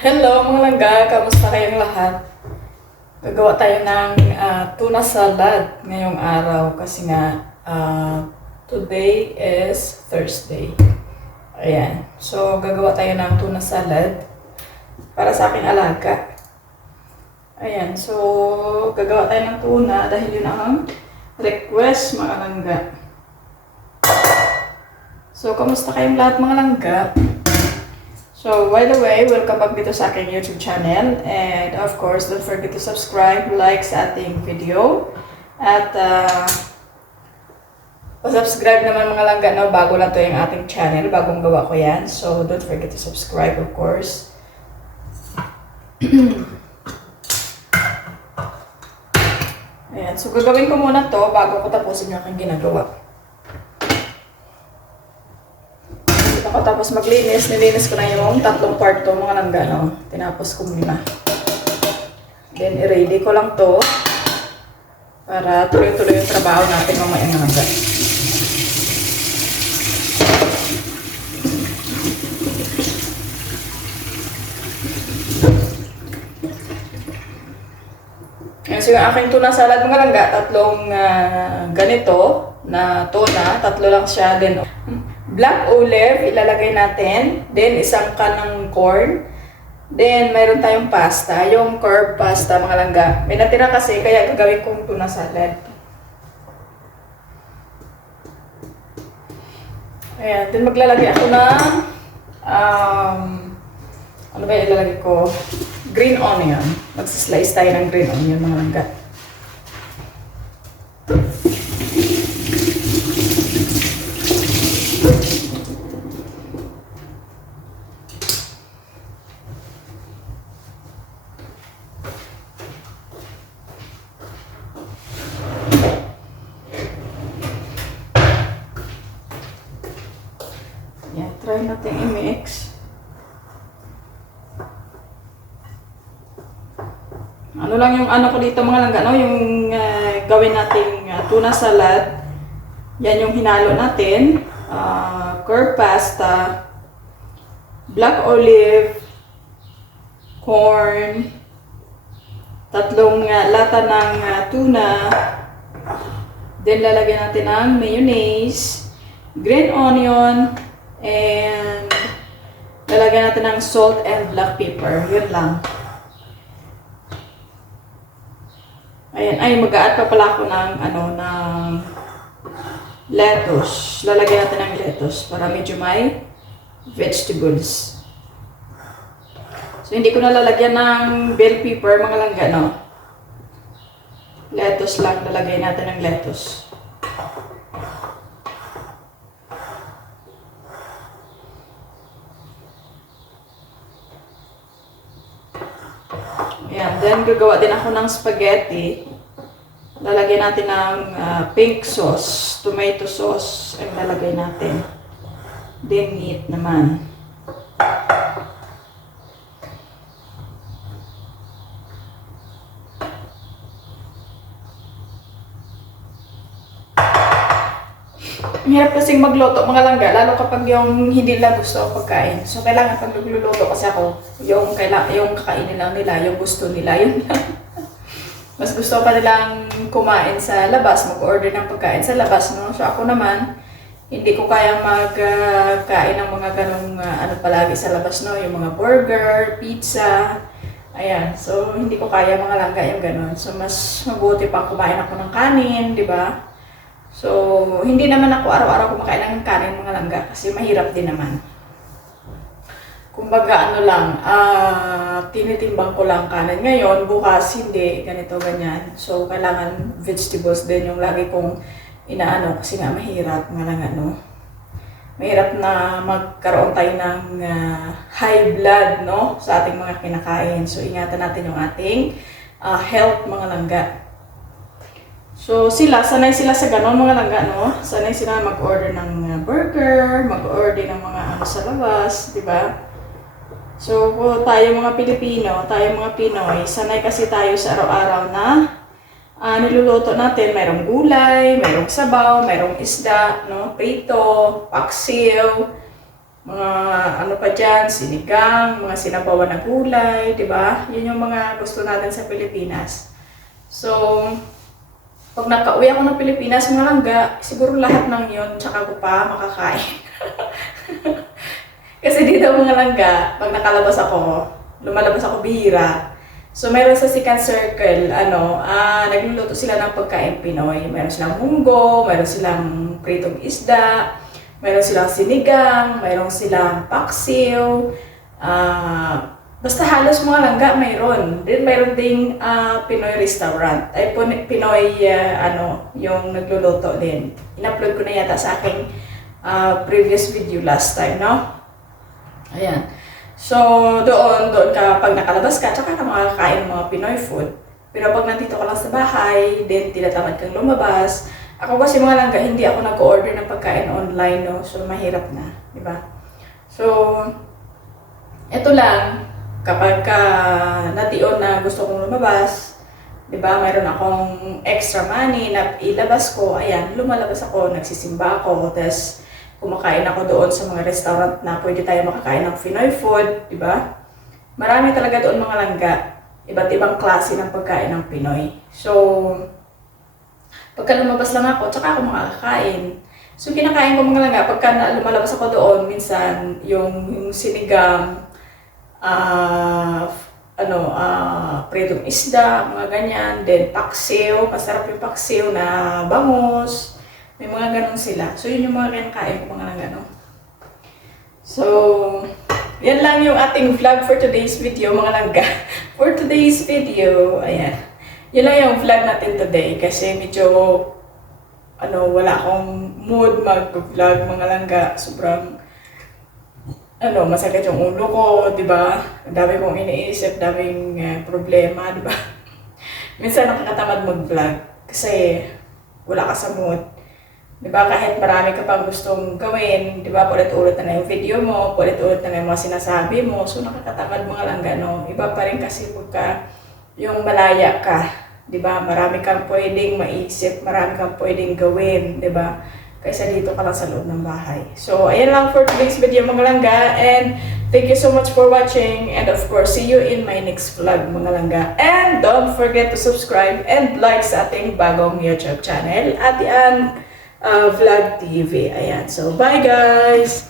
Hello mga langga, kamusta kayong lahat? Gagawa tayo ng tuna salad ngayong araw kasi nga today is Thursday. Ayan, so gagawa tayo ng tuna salad para sa aking alaga. Ayan, so gagawa tayo ng tuna dahil yun ang request mga langga. So, kamusta kayong lahat mga langga? So, by the way, welcome back dito sa aking YouTube channel. And of course, don't forget to subscribe, like sa ating video. At pa-subscribe naman mga langga, no? Bago lang to yung ating channel, bagong gawa ko yan. So, don't forget to subscribe, of course. Ayan, so gagawin ko muna to bago ko tapusin yung aking ginagawa. Ako tapos maglinis, nilinis ko na yung tatlong part to mga langga, no? Tinapos ko muna. Then, i-ready ko lang to para tuloy-tuloy yung trabaho natin mamaya mga langga. Ayan, so yung aking tuna salad mga langga, tatlong ganito na tuna, tatlo lang siya. Then, black olive, ilalagay natin. Then, isang kanang corn. Then, mayroon tayong pasta. Yung carb pasta, mga langga. May natira kasi, kaya gagawin kong tuna salad. Ayan. Then, maglalagay ako ng ano ba ilalagay ko? Green onion. Magsislice tayo ng green onion, mga langga. Yan, try natin i-mix. Ano lang yung ano ko dito mga langga, no? Yung gawin nating tuna salad. Yan yung hinalo natin. Curd pasta, black olive, corn, tatlong lata ng tuna. Then lalagyan natin ng mayonnaise, green onion, and lalagyan natin ng salt and black pepper. Yun lang. Ayan, ay mag-a-add pa pala ako ng ng lettuce. Lalagyan natin ng lettuce para medyo may vegetables. So hindi ko na lalagyan ng bell pepper mga langga, no. Lettuce lang, lalagay natin ng lettuce. Ayan, then gagawa din ako ng spaghetti. Lalagyan natin ng pink sauce, tomato sauce, ang lalagay natin. Then meat naman. Hirap kasing magluto mga langga, lalo kapag yung hindi nila gusto ang pagkain. So kailangan pag nagluluto kasi ako, yung kakainin lang nila, yung gusto nila, yun lang. Mas gusto pa nilang kumain sa labas, mag-order ng pagkain sa labas, no? So ako naman, hindi ko kayang magkain ng mga ganong palagi sa labas, no? Yung mga burger, pizza, ayan. So hindi ko kaya mga langga yung ganon. So mas mabuti pang kumain ako ng kanin, di ba? So, hindi naman ako araw-araw kumakain ng kanin mga langga kasi mahirap din naman. Kumbaga tinitimbang ko lang kanin ngayon, bukas hindi, ganito, ganyan. So, kailangan vegetables din yung lagi kong inaano kasi nga mahirap mga langga, no? Mahirap na magkaroon tayo ng high blood, no? Sa ating mga kinakain. So, ingatan natin yung ating health mga langga. So sanay sila sa ganon mga langga, no? Sanay sila mag-order ng burger, mag-order ng mga sa labas, di ba? So tayo mga Pilipino, tayo mga Pinoy, sanay kasi tayo sa araw-araw na niluluto natin. Mayroong gulay, mayroong sabaw, mayroong isda, no? Prito, paksiw, mga ano pa dyan, sinigang, mga sinabawan na gulay, di ba? Yun yung mga gusto natin sa Pilipinas. So, pag nakauwi ako ng Pilipinas, mga langga, siguro lahat ng yun, tsaka ko pa makakain. Kasi dito mga langga, pag nakalabas ako, lumalabas ako bihira. So, meron sa Second Circle, nagluluto sila ng pagkain Pinoy. Meron silang munggo, meron silang pritong isda, meron silang sinigang, meron silang paksiw, basta halos mga langga mayroon. Then mayroon ding Pinoy restaurant, ay Pinoy yung nagluluto din. In-upload ko na yata sa aking previous video last time, no? Ayan. So, doon ka, pag nakalabas ka, tsaka ka makakain ng mga Pinoy food. Pero pag nandito ka lang sa bahay, then tinatamad kang lumabas. Ako kasi mga langga, hindi ako nag-order ng pagkain online, no? So, mahirap na, di ba? So, eto lang, kapag natiyon na gusto kong lumabas, di ba, mayroon akong extra money na ilabas ko, ayan, lumalabas ako, nagsisimba ako, tapos kumakain ako doon sa mga restaurant na pwede tayo makakain ng Pinoy food, di ba? Marami talaga doon mga langga, iba't ibang klase ng pagkain ng Pinoy. So, pagka lumabas lang ako, tsaka ako makakain. So, kinakain ko mga langga, pagka lumalabas ako doon, minsan, yung sinigang, pritong isda, mga ganyan, then paksiw, masarap yung paksiw na bangus, may mga ganun sila. So, yun yung mga kinakain ko mga langga, no? So, yan lang yung ating vlog for today's video, mga langga. For today's video, ayan. Yun lang yung vlog natin today kasi medyo wala akong mood mag-vlog mga langga. Sobrang masakit yung ulo ko, di ba? Dami kong iniisip, daming problema, di ba? Minsan nakakatamad mag-vlog kasi wala ka sa mood. Di ba? Kahit marami ka pang gustong gawin, di ba? Ulit-ulit na yung video mo, ulit-ulit na yung mga sinasabi mo. So nakakatamad mga langga, no? Iba pa rin kasi pagka yung malaya ka, 'di ba? Marami kang pwedeng maisip, marami kang pwedeng gawin, 'di ba? Kaysa dito ka lang sa loob ng bahay. So, ayan lang for today's video mga langga, and thank you so much for watching, and of course, see you in my next vlog mga langga. And don't forget to subscribe and like sa ating bagong YouTube channel, Ate Ann Vlog TV. Ayan. So, bye guys!